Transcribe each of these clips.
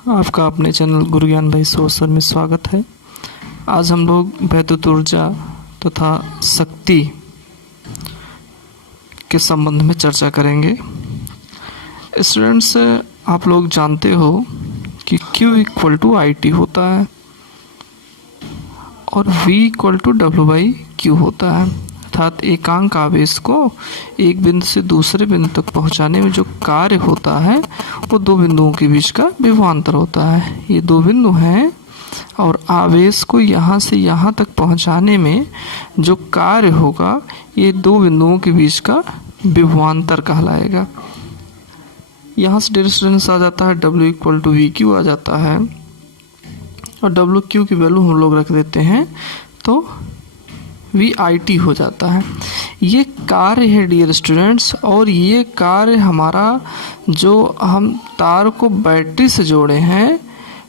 आपका अपने चैनल गुरु ज्ञान भाई सोसर में स्वागत है। आज हम लोग वैद्युत ऊर्जा तथा शक्ति के संबंध में चर्चा करेंगे। स्टूडेंट्स, आप लोग जानते हो कि Q इक्वल टू IT होता है और V इक्वल टू W/Q होता है, अर्थात एकांक आवेश को एक बिंदु से दूसरे बिंदु तक पहुंचाने में जो कार्य होता है वो दो बिंदुओं के बीच का विभवांतर होता है। ये दो बिंदु हैं और आवेश को यहाँ से यहाँ तक पहुंचाने में जो कार्य होगा ये दो बिंदुओं के बीच का विभवांतर कहलाएगा। यहाँ से डियर स्टूडेंट्स आ जाता है W इक्वल टू VQ आ जाता है और WQ की वैल्यू हम लोग रख देते हैं तो VIT हो जाता है। ये कार्य है डियर स्टूडेंट्स, और ये कार्य हमारा जो हम तार को बैटरी से जोड़े हैं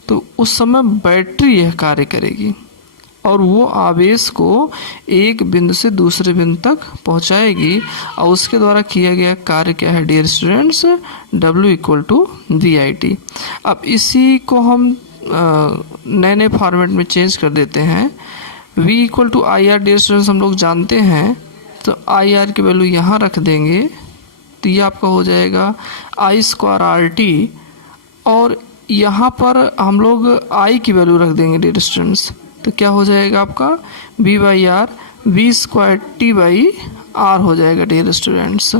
तो उस समय बैटरी यह कार्य करेगी और वो आवेश को एक बिंदु से दूसरे बिंदु तक पहुंचाएगी और उसके द्वारा किया गया कार्य क्या है dear students, W equal to VIT। अब इसी को हम नए नए फॉर्मेट में चेंज कर देते हैं। V equal to IR dear students हम लोग जानते हैं, तो IR की वैल्यू यहाँ रख देंगे तो ये आपका हो जाएगा I² RT और यहाँ पर हम लोग I की वैल्यू रख देंगे डियर स्टूडेंट्स, तो क्या हो जाएगा आपका V/R V² T/R हो जाएगा डियर स्टूडेंट्स।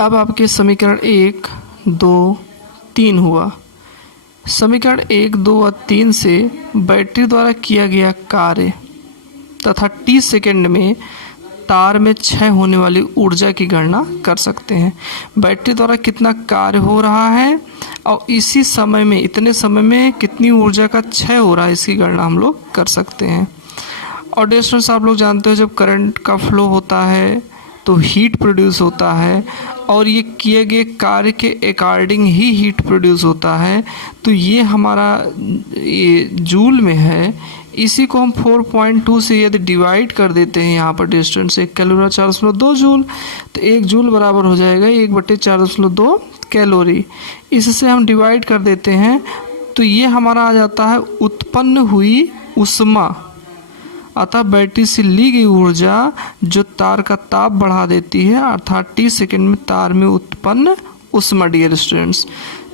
अब आपके समीकरण 1, 2, 3 हुआ। समीकरण 1, 2 और 3 से बैटरी द्वारा किया गया कार्य तथा t सेकंड में तार में क्षय होने वाली ऊर्जा की गणना कर सकते हैं। बैटरी द्वारा कितना कार्य हो रहा है और इसी समय में, इतने समय में कितनी ऊर्जा का क्षय हो रहा है, इसकी गणना हम लोग कर सकते हैं। और डियर स्टूडेंट्स, आप लोग जानते हो जब करंट का फ्लो होता है तो हीट प्रोड्यूस होता है और ये किए गए कार्य के अकॉर्डिंग ही हीट प्रोड्यूस होता है। तो ये हमारा ये जूल में है। इसी को हम 4.2 से यदि डिवाइड कर देते हैं यहाँ पर डिस्टेंस 1 कैलोरी 4.2 जूल, तो 1 जूल बराबर हो जाएगा 1/4.2 कैलोरी। इससे हम डिवाइड कर देते हैं तो ये हमारा आ जाता है उत्पन्न हुई ऊष्मा, अतः बैटरी से ली गई ऊर्जा जो तार का ताप बढ़ा देती है, अर्थात t सेकंड में तार में उत्पन्न ऊष्मा डियर स्टूडेंट्स।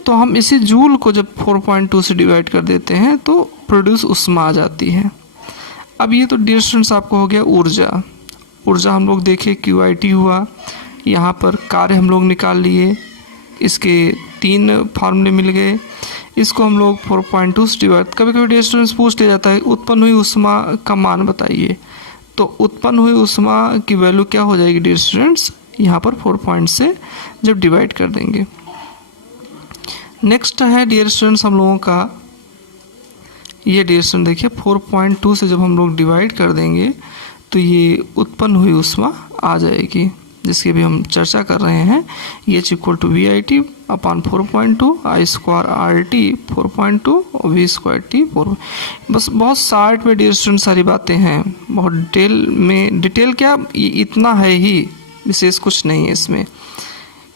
तो हम इसी जूल को जब 4.2 से डिवाइड कर देते हैं तो प्रोड्यूस ऊष्मा आ जाती है। अब ये तो डियर स्टूडेंट्स आपको हो गया ऊर्जा। ऊर्जा हम लोग देखे QIT हुआ, यहाँ पर कार्य हम लोग निकाल लिए, इसके 3 फार्मूले मिल गए। इसको हम लोग 4.2 से डिवाइड, कभी कभी डियर स्टूडेंट्स पूछ लिया जाता है उत्पन्न हुई ऊष्मा का मान बताइए, तो उत्पन्न हुई ऊष्मा की वैल्यू क्या हो जाएगी डियर स्टूडेंट्स, यहाँ पर 4 से जब डिवाइड कर देंगे। नेक्स्ट है डियर स्टूडेंट्स हम लोगों का ये डियर स्टूडेंट देखिए 4.2 से जब हम लोग डिवाइड कर देंगे तो ये उत्पन्न हुई ऊष्मा आ जाएगी, जिसकी भी हम चर्चा कर रहे हैं। H equal to VIT upon 4.2 I² RT 4.2 और V² T 4। बस बहुत शार्ट में डियर स्टूडेंट सारी बातें हैं, बहुत डिटेल क्या इतना है ही, विशेष कुछ नहीं है इसमें।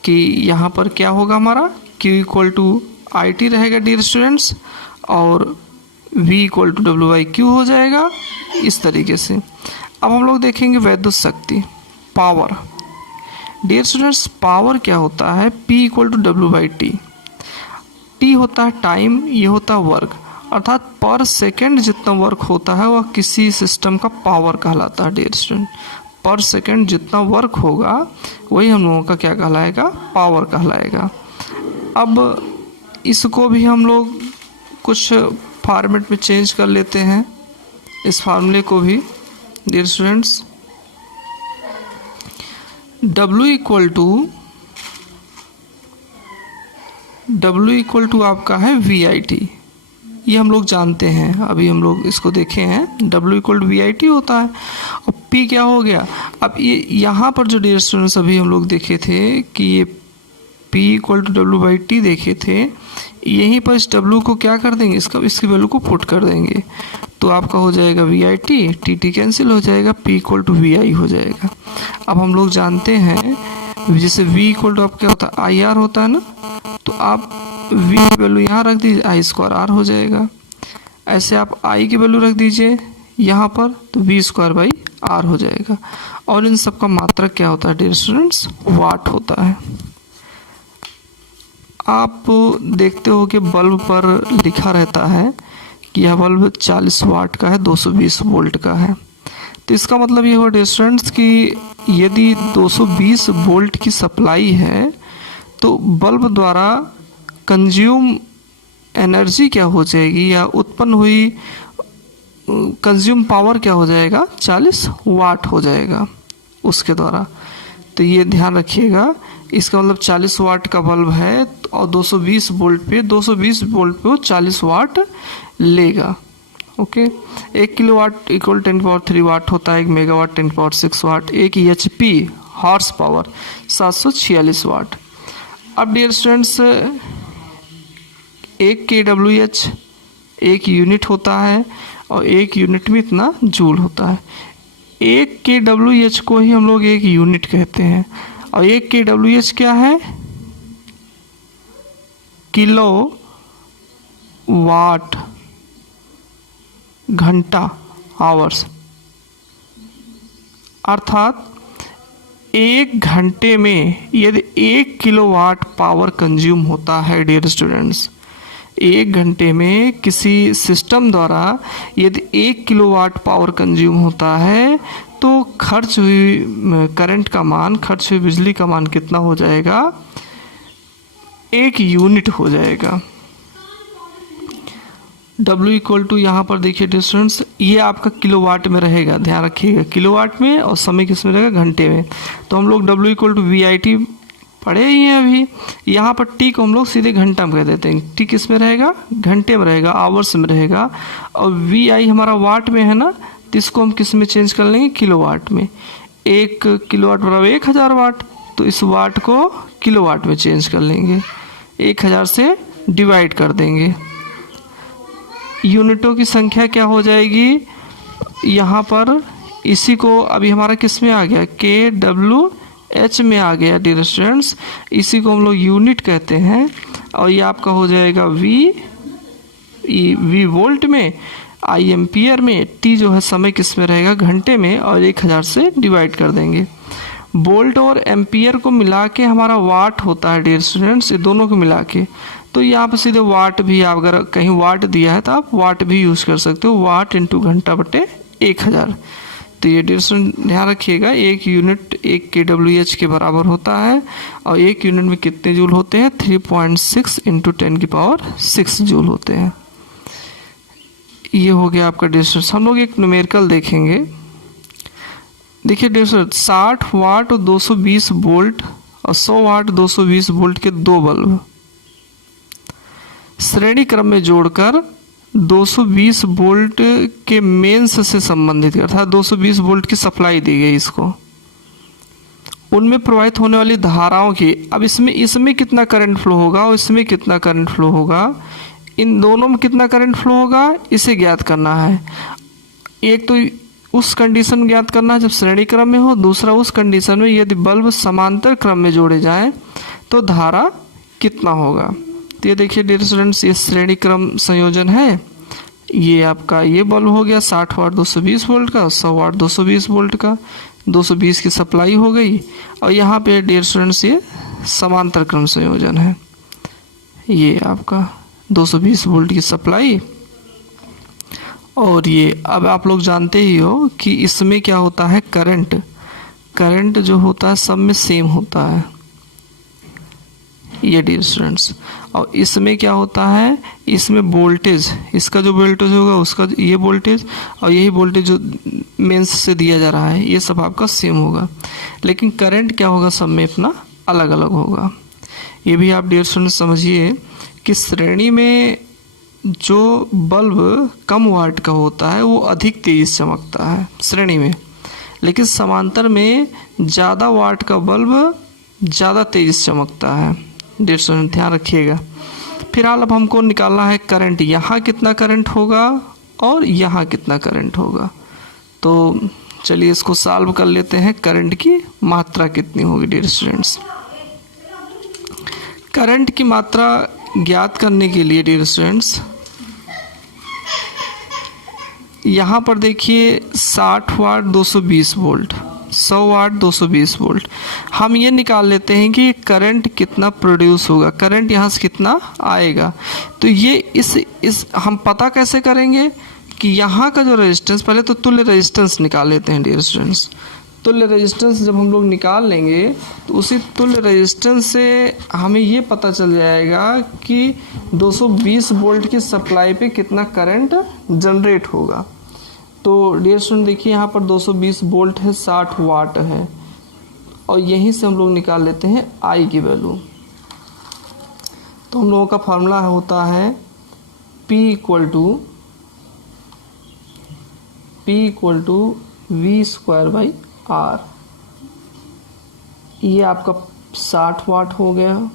कि यहाँ पर क्या होगा हमारा Q इक्वल टू IT रहेगा डियर स्टूडेंट्स और V इक्वल टू W/Q हो जाएगा इस तरीके से। अब हम लोग देखेंगे वैद्युत शक्ति, पावर। डियर स्टूडेंट्स, पावर क्या होता है, P equal to W/T। T होता है टाइम, ये होता है वर्क, अर्थात पर सेकंड जितना वर्क होता है वह किसी सिस्टम का पावर कहलाता है डियर स्टूडेंट। पर सेकंड जितना वर्क होगा वही हम लोगों का क्या कहलाएगा, पावर कहलाएगा। अब इसको भी हम लोग कुछ फॉर्मेट में चेंज कर लेते हैं, इस फार्मूले को भी dear students. W equal to आपका है VIT, ये हम लोग जानते हैं, अभी हम लोग इसको देखे हैं। W इक्वल टू VIT होता है और P क्या हो गया। अब ये यहाँ पर जो डियर स्टूडेंट्स अभी हम लोग देखे थे कि ये P इक्वल टू W/T देखे थे, यहीं पर इस W को क्या कर देंगे, इसकी वैल्यू को पुट कर देंगे तो आपका हो जाएगा VIT, TT कैंसिल हो जाएगा, P इक्वल टू VI हो जाएगा। अब हम लोग जानते हैं जैसे V इक्वल टू आप क्या होता है IR होता है ना, तो आप V की वैल्यू यहाँ रख दीजिए, आई स्क्वायर आर हो जाएगा। ऐसे आप I की वैल्यू रख दीजिए यहाँ पर, तो V स्क्वायर बाई आर हो जाएगा। और इन सब का मात्रक क्या होता है डियर स्टूडेंट्स? वाट होता है। आप देखते हो कि बल्ब पर लिखा रहता है कि यह बल्ब 40 वाट का है, 220 वोल्ट का है। तो इसका मतलब ये हुआ डियर स्टूडेंट्स कि यदि 220 वोल्ट की सप्लाई है तो बल्ब द्वारा कंज्यूम एनर्जी क्या हो जाएगी, या उत्पन्न हुई कंज्यूम पावर क्या हो जाएगा? 40 वाट हो जाएगा उसके द्वारा। तो ये ध्यान रखिएगा, इसका मतलब 40 वाट का बल्ब है और 220 वोल्ट पे वो 40 वाट लेगा। ओके, 1 किलोवाट इक्वल 10³ वाट होता है, 1 मेगावाट 10⁶ वाट, 1 HP हॉर्स पावर 746 वाट। अब डियर स्टूडेंट्स, 1 kWh 1 यूनिट होता है और 1 यूनिट में इतना जूल होता है। 1 kWh को ही हम लोग 1 यूनिट कहते हैं। और 1 kWh क्या है? किलो वाट घंटा, आवर्स। अर्थात 1 घंटे में यदि 1 किलोवाट पावर कंज्यूम होता है डियर स्टूडेंट्स, 1 घंटे में किसी सिस्टम द्वारा यदि 1 किलोवाट पावर कंज्यूम होता है तो खर्च हुई करंट का मान, खर्च हुई बिजली का मान कितना हो जाएगा? 1 यूनिट हो जाएगा। W इक्वल टू यहाँ पर देखिए डियर स्टूडेंट्स, ये आपका किलोवाट में रहेगा, ध्यान रखिएगा, किलोवाट में, और समय किस में रहेगा? घंटे में। तो हम लोग W इक्वल टू VIT पढ़े ही हैं अभी। यहाँ पर T को हम लोग सीधे घंटा में कह देते हैं। T किस में रहेगा? घंटे में रहेगा, आवर्स में रहेगा। और VI हमारा वाट में है ना, तो इसको हम किस में चेंज कर लेंगे? किलोवाट में। 1 किलोवाट बराबर 1000 वाट, तो इस वाट को किलोवाट में चेंज कर लेंगे, 1000 से डिवाइड कर देंगे। यूनिटों की संख्या क्या हो जाएगी यहाँ पर? इसी को अभी हमारा किस में आ गया? kWh में आ गया डियर स्टूडेंट्स। इसी को हम लोग यूनिट कहते हैं। और ये आपका हो जाएगा V वोल्ट में, I एम्पियर में, T जो है समय किस में रहेगा? घंटे में, और 1000 से डिवाइड कर देंगे। वोल्ट और एम्पियर को मिला के हमारा वाट होता है डियर स्टूडेंट्स, ये दोनों को मिला के। तो यहाँ पर सीधे वाट भी, आप अगर कहीं वाट दिया है तो आप वाट भी यूज़ कर सकते हो, वाट इंटू घंटा बटे 1000। तो ये डियर स्टूडेंट ध्यान रखिएगा, 1 यूनिट 1 kWh के बराबर होता है। और 1 यूनिट में कितने जूल होते हैं? 3.6 इंटू 10⁶ जूल होते हैं। ये हो गया आपका डियर स्टूडेंट्स। हम लोग एक न्यूमेरिकल देखेंगे। देखिए डियर स्टूडेंट, 60 वाट और 220 वोल्ट और 100 वाट 220 वोल्ट के 2 बल्ब श्रेणी क्रम में जोड़कर 220 वोल्ट के मेंस से संबंधित, अर्थात 220 वोल्ट की सप्लाई दी गई इसको, उनमें प्रवाहित होने वाली धाराओं की, अब इसमें कितना करंट फ्लो होगा और इसमें कितना करंट फ्लो होगा, इन दोनों में कितना करंट फ्लो होगा, इसे ज्ञात करना है। एक तो उस कंडीशन ज्ञात करना है जब श्रेणी क्रम में हो, दूसरा उस कंडीशन में यदि बल्ब समांतर क्रम में जोड़े जाएं तो धारा कितना होगा। तो ये देखिए डियर स्टूडेंट्स, ये श्रेणी क्रम संयोजन है। ये आपका ये बल्ब हो गया 60 वाट 220 वोल्ट का, 100 वाट 220 वोल्ट का, 220 की सप्लाई हो गई। और यहाँ पे डियर स्टूडेंट्स ये समांतर क्रम संयोजन है, ये आपका 220 वोल्ट की सप्लाई। और ये अब आप लोग जानते ही हो कि इसमें क्या होता है, करंट जो होता है सब में सेम होता है, ये डियर स्टूडेंट्स। और इसमें क्या होता है, इसमें वोल्टेज, इसका जो वोल्टेज होगा उसका ये वोल्टेज, और यही वोल्टेज जो मेंस से दिया जा रहा है, ये सब आपका सेम होगा। लेकिन करंट क्या होगा, सब में अपना अलग अलग होगा। ये भी आप डियर स्टूडेंट्स समझिए कि श्रेणी में जो बल्ब कम वाट का होता है वो अधिक तेज चमकता है श्रेणी में, लेकिन समांतर में ज़्यादा वाट का बल्ब ज़्यादा तेज चमकता है। डियर स्टूडेंट ध्यान रखिएगा। फिलहाल अब हमको निकालना है करंट, यहाँ कितना करंट होगा और यहाँ कितना करंट होगा। तो चलिए इसको सॉल्व कर लेते हैं। करंट की मात्रा कितनी होगी डियर स्टूडेंट्स। करंट की मात्रा ज्ञात करने के लिए डियर स्टूडेंट्स, यहाँ पर देखिए 60 वाट 220 वोल्ट, 100 वाट 220 वोल्ट। हम ये निकाल लेते हैं कि करंट कितना प्रोड्यूस होगा, करंट यहाँ से कितना आएगा। तो ये इस हम पता कैसे करेंगे कि यहाँ का जो रेजिस्टेंस, पहले तो तुल्य रेजिस्टेंस निकाल लेते हैं डियर स्टूडेंट्स। तुल्य रेजिस्टेंस जब हम लोग निकाल लेंगे तो उसी तुल्य रेजिस्टेंस से हमें ये पता चल जाएगा कि 220 वोल्ट की सप्लाई पे कितना करंट जनरेट होगा। तो डियर स्टूडेंट देखिए यहाँ पर 220 वोल्ट है, 60 वाट है, और यहीं से हम लोग निकाल लेते हैं आई की वैल्यू। तो हम लोगों का फार्मूला होता है P equal to V square by R. ये आपका 60 वाट हो गया,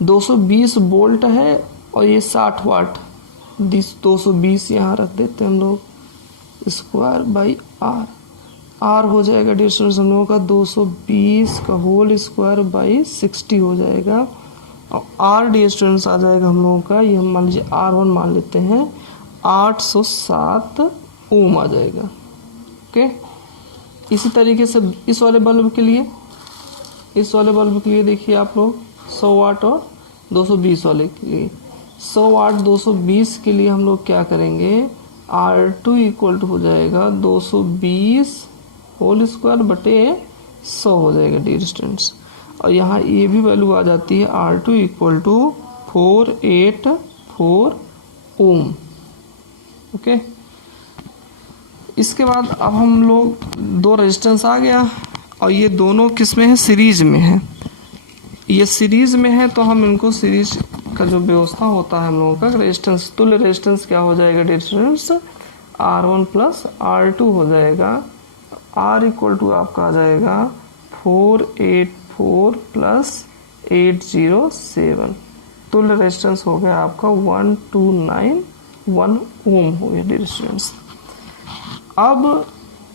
220 वोल्ट है और ये 60 वाट, 220 यहाँ रख देते हैं हम लोग, स्क्वायर बाई आर। आर हो जाएगा डियर स्टूडेंट्स हम लोगों का 220 का होल स्क्वायर बाई 60 हो जाएगा, और आर डियर स्टूडेंट्स आ जाएगा हम लोगों का, ये हम मान लीजिए R1 मान लेते हैं, 807 ओम आ जाएगा। ओके, इसी तरीके से इस वाले बल्ब के लिए, देखिए आप लोग 100 वाट और 220 वाले के लिए, 100 वाट 220 के लिए हम लोग क्या करेंगे, R2 इक्वल टू हो जाएगा 220 होल स्क्वायर बटे 100 हो जाएगा डियर स्टूडेंट्स। और यहाँ ये भी वैल्यू आ जाती है R2 equal to 484 Om. Okay, इसके बाद अब हम लोग दो रेजिस्टेंस आ गया, और ये दोनों किस में है, सीरीज में है। ये सीरीज में है तो हम इनको सीरीज का जो व्यवस्था होता है हम लोगों का रेजिस्टेंस, तुल्य रेजिस्टेंस क्या हो जाएगा dear students, R1 plus R2 हो जाएगा। R इक्वल टू आपका आ जाएगा 484 प्लस 807, तुल्य रेजिस्टेंस हो गया आपका 1291 ओम हो गया डियर स्टूडेंट्स। अब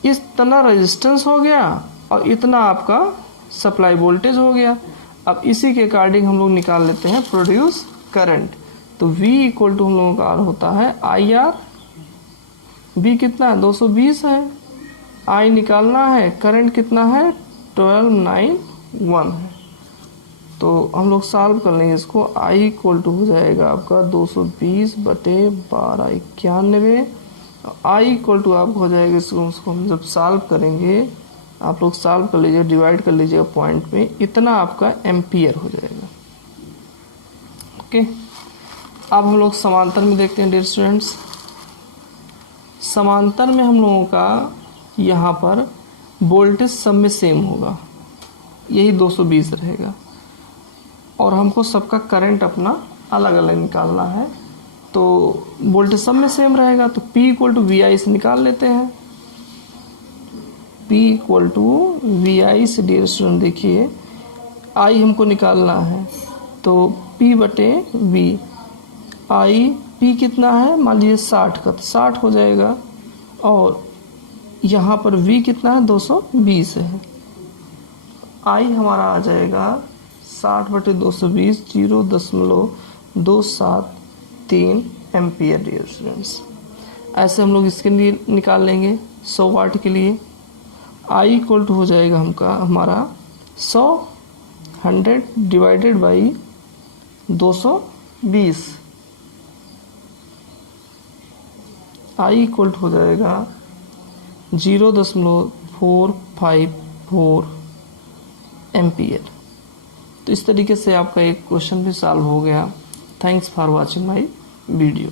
इतना रेजिस्टेंस हो गया और इतना आपका सप्लाई वोल्टेज हो गया। अब इसी के अकॉर्डिंग हम लोग निकाल लेते हैं प्रोड्यूस करंट। तो V इक्वल टू हम लोगों का R होता है IR, V कितना है 220 है, I निकालना है, करंट कितना है 1291 है। तो हम लोग सॉल्व कर लेंगे इसको, I इक्वल टू हो जाएगा आपका 220 बटे 12 91, I इक्वल टू आप हो जाएगा, इसको हम जब सॉल्व करेंगे, आप लोग सॉल्व कर लीजिए, डिवाइड कर लीजिएगा पॉइंट में, इतना आपका एम्पियर हो जाएगा। ओके, अब हम लोग समांतर में देखते हैं डियर स्टूडेंट्स। समांतर में हम लोगों का यहाँ पर वोल्टेज सब में सेम होगा, यही 220 रहेगा, और हमको सबका करंट अपना अलग अलग निकालना है। तो वोल्टेज सब में सेम रहेगा, तो P इक्वल टू VI से निकाल लेते हैं। P इक्वल टू VI से डियर स्टूडेंट देखिए I हमको निकालना है, तो P बटे V, P कितना है मान लीजिए 60 का, तो 60 हो जाएगा, और यहाँ पर V कितना है 220 है, I हमारा आ जाएगा 60 बटे 220 0.273 एम्पियर डियर स्टूडेंट्स। ऐसे हम लोग इसके लिए निकाल लेंगे 100 वाट के लिए। I इक्वल टू हो जाएगा हमारा 100 divided by 220, I equal to हो जाएगा 0.454 एम्पियर। तो इस तरीके से आपका एक क्वेश्चन भी सॉल्व हो गया। Thanks for watching my video.